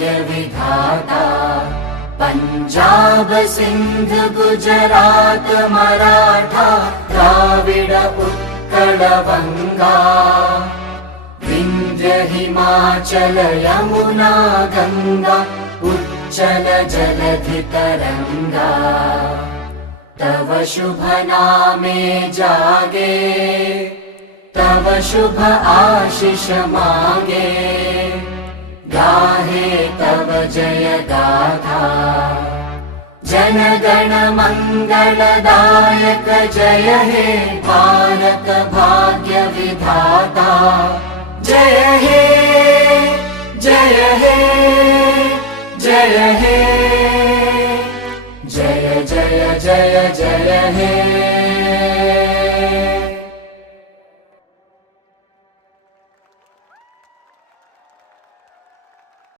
भाग्यविधाता पञ्जाब सिन्ध गुजरात मराठा द्राविड उत्कल वङ्गा विन्ध्य हिमाचल यमुना गङ्गा उच्चल जलधि तरङ्गा तव शुभ नामे जागे तव शुभ आशीष मागे गाहे तव जय गाथा जन गण मंगलदायक जय हे भारत भाग्य विधाता जय हे जय हे जय हे जय जय जय जय हे।